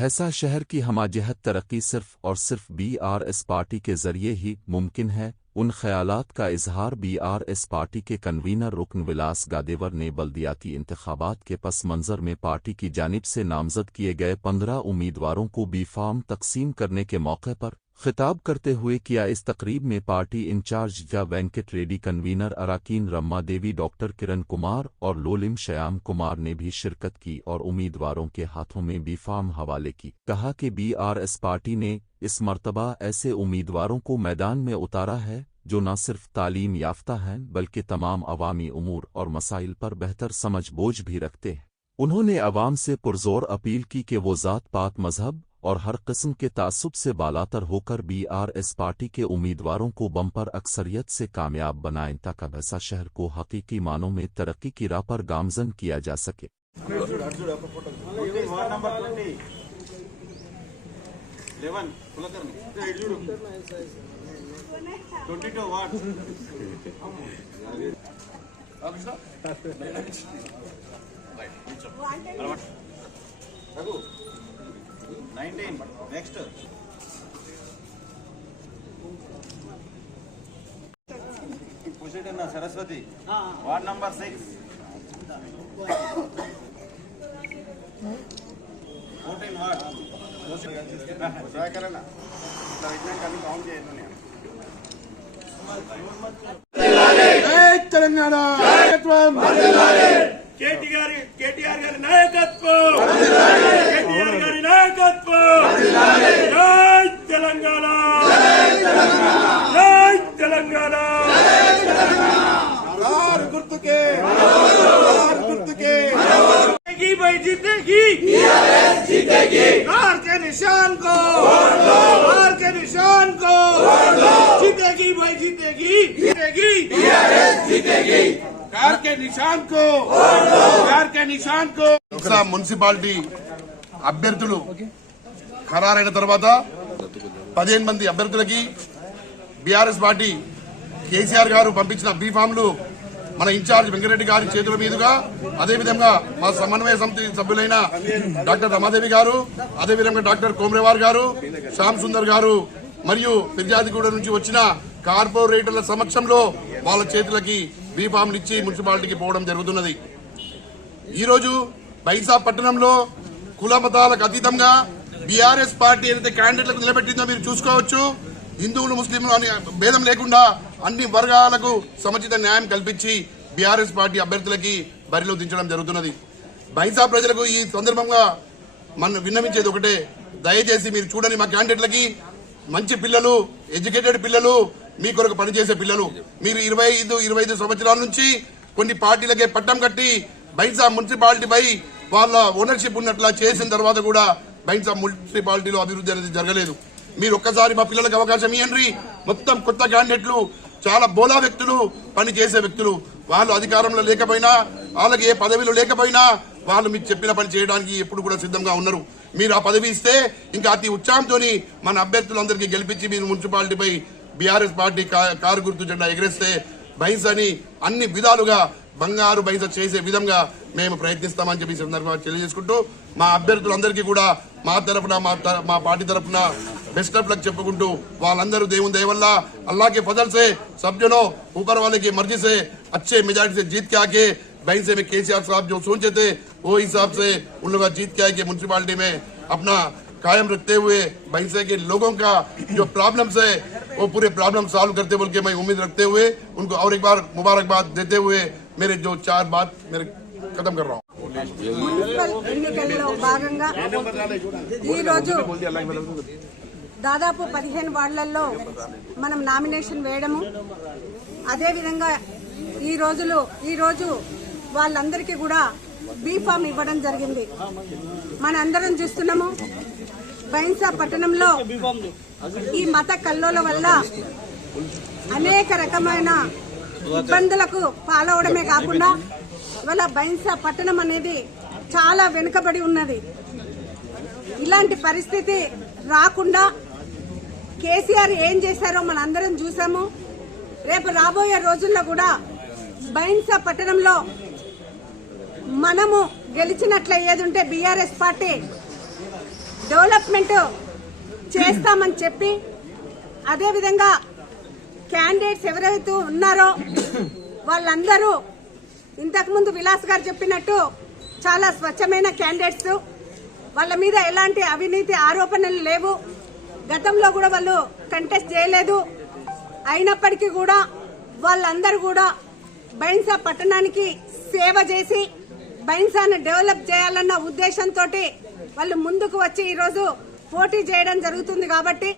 भैंसा शहर की हमाजहत तरक्की सिर्फ और सिर्फ बीआरएस पार्टी के जरिए ही मुमकिन है। उन ख्यालात का इजहार बीआरएस पार्टी के कन्वीनर रुकन विलास गादेवर ने बल्दियाती इंतखाबात के पस मंजर में पार्टी की जानिब से नामजद किए गए 15 उम्मीदवारों को बी फॉर्म तकसीम करने के मौके पर खिताब करते हुए किया। इस तकरीब में पार्टी इंचार्ज जा वेंकट रेड्डी, कन्वीनर अराकीन रम्मा देवी, डॉक्टर किरण कुमार और लोलिम श्याम कुमार ने भी शिरकत की और उम्मीदवारों के हाथों में बी फॉर्म हवाले की। कहा कि बीआरएस पार्टी ने इस मर्तबा ऐसे उम्मीदवारों को मैदान में उतारा है जो न सिर्फ तालीम याफ्ता हैं बल्कि तमाम अवामी उमूर और मसाइल पर बेहतर समझ बोझ भी रखते हैं। उन्होंने अवाम से पुरजोर अपील की कि वो ज़ात पात मजहब और हर किस्म के तासुब से बालातर होकर बीआरएस पार्टी के उम्मीदवारों को बम्पर अक्सरियत से कामयाब बनाएं ताकि भैंसा शहर को हकीकी मानों में तरक्की की राह पर गामजन किया जा सके। Next. Push it in Saraswati. Ward number 6. 14 ward. Telangana KTR గారి నాయకత్వం, కేటీఆర్ గారి నాయకత్వం, జై తెలంగాణ, జై తెలంగాణ, గుర్తుకే గుర్తుకే भाई जीतेगी, जीतेगी, हार के निशान को, हार के निशान को, जीतेगी भाई जीतेगी, जीतेगी, जीतेगी, कार के निशान को, कार के निशान को। మున్సిపాలిటీ అభ్యర్థులు ఖరారైన తర్వాత 15 మంది అభ్యర్థులకి బీఆర్ఎస్ పార్టీ కేసీఆర్ గారు పంపించిన బీ ఫామ్లు మన ఇన్ఛార్జ్ వెంకటరెడ్డి గారి చేతుల మీదుగా, అదేవిధంగా మా సమన్వయ సమితి సభ్యులైన డాక్టర్ రమాదేవి గారు, అదేవిధంగా డాక్టర్ కోమ్రేవార్ గారు, శ్యామ్ సుందర్ గారు మరియు ఫిర్యాదిగూడ నుంచి వచ్చిన కార్పొరేటర్ల సమక్షంలో వాళ్ళ చేతులకి బీ ఫామ్లు ఇచ్చి మున్సిపాలిటీకి పోవడం జరుగుతున్నది. ఈరోజు బైంసా పట్టణంలో కుల మతాలకు అతీతంగా బీఆర్ఎస్ పార్టీ ఏదైతే క్యాండిడేట్లకు నిలబెట్టిందో మీరు చూసుకోవచ్చు. హిందువులు ముస్లింలు అని భేదం లేకుండా అన్ని వర్గాలకు సముచిత న్యాయం కల్పించి బీఆర్ఎస్ పార్టీ అభ్యర్థులకి బరిలో దించడం జరుగుతున్నది. బైంసా ప్రజలకు ఈ సందర్భంగా మనం విన్నవించేది ఒకటే, దయచేసి మీరు చూడని మా క్యాండిడేట్లకి మంచి పిల్లలు, ఎడ్యుకేటెడ్ పిల్లలు, మీ కొరకు పనిచేసే పిల్లలు. మీరు 25 సంవత్సరాల నుంచి కొన్ని పార్టీలకే పట్టం కట్టి బైంసా మున్సిపాలిటీపై వాళ్ళ ఓనర్షిప్ ఉన్నట్లా చేసిన తర్వాత కూడా బైంసా మున్సిపాలిటీలో అభివృద్ధి అనేది జరగలేదు. మీరు ఒక్కసారి మా పిల్లలకు అవకాశం ఇవ్వండి. మొత్తం కొత్త క్యాండిడేట్లు, చాలా బోలా వ్యక్తులు, పని చేసే వ్యక్తులు, వాళ్ళు అధికారంలో లేకపోయినా, వాళ్ళకి ఏ పదవిలో లేకపోయినా వాళ్ళు మీకు చెప్పిన పని చేయడానికి ఎప్పుడు కూడా సిద్ధంగా ఉన్నారు. మీరు ఆ పదవి ఇస్తే ఇంకా అతి ఉత్సాహంతో మన అభ్యర్థులందరికీ గెలిపించి మీరు మున్సిపాలిటీపై బీఆర్ఎస్ పార్టీ కారు గుర్తు జెండా ఎగరేస్తే బైంసాని అన్ని విధాలుగా బంగారు బైంసా చేసే విధంగా మేము ప్రయత్నిస్తామని చెప్పి సందర్భంగా తెలియజేసుకుంటూ మా అభ్యర్థులందరికీ కూడా మా తరఫున మా పార్టీ తరఫున बेस्ट ऑफ लक చెప్పుకుంటూ వాళ్ళందరూ దేవుని దయ వల్ల अल्लाह के फजल से सब जनों ऊपर वाले की मर्जी से अच्छे मेजॉरिटी से जीत के आके बहनसे में केसीआर साहब जो सोचे थे वो हिसाब से उन लोग जीत के आके म्यूनसिपालिटी में अपना कायम रखते हुए बहनसे के लोगों का जो प्रॉब्लम्स है वो पूरे प्रॉब्लम सॉल्व करते बोल के मैं उम्मीद रखते हुए उनको और एक बार मुबारकबाद देते हुए मेरे जो 4 बात मेरे खत्म कर रहा हूँ. ఎన్నికల్లో భాగంగా ఈరోజు దాదాపు 15 వార్డులలో మనం నామినేషన్ వేయడము, అదేవిధంగా ఈరోజు వాళ్ళందరికీ కూడా బీ ఫామ్ ఇవ్వడం జరిగింది. మనందరం చూస్తున్నాము బైంసా పట్టణంలో ఈ మత కల్లోల వల్ల అనేక రకమైన ఇబ్బందులకు పాలవడమే కాకుండా ఇవాళ బైంసా పట్టణం అనేది చాలా వెనుకబడి ఉన్నది. ఇలాంటి పరిస్థితి రాకుండా కేసీఆర్ ఏం చేశారో మనందరం చూసాము. రేపు రాబోయే రోజుల్లో కూడా బైంసా పట్టణంలో మనము గెలిచినట్లయ్యేది ఉంటే బీఆర్ఎస్ పార్టీ డెవలప్మెంట్ చేస్తామని చెప్పి అదేవిధంగా క్యాండిడేట్స్ ఎవరైతే ఉన్నారో వాళ్ళందరూ ఇంతకుముందు విలాస్ గారు చెప్పినట్టు చాలా స్వచ్ఛమైన క్యాండిడేట్స్, వాళ్ళ మీద ఎలాంటి అవినీతి ఆరోపణలు లేవు. గతంలో కూడా వాళ్ళు కంటెస్ట్ చేయలేదు. అయినప్పటికీ కూడా వాళ్ళందరూ కూడా బైన్సా పట్టణానికి సేవ చేసి బైన్సాను డెవలప్ చేయాలన్న ఉద్దేశంతో వాళ్ళు ముందుకు వచ్చి ఈరోజు పోటీ చేయడం జరుగుతుంది. కాబట్టి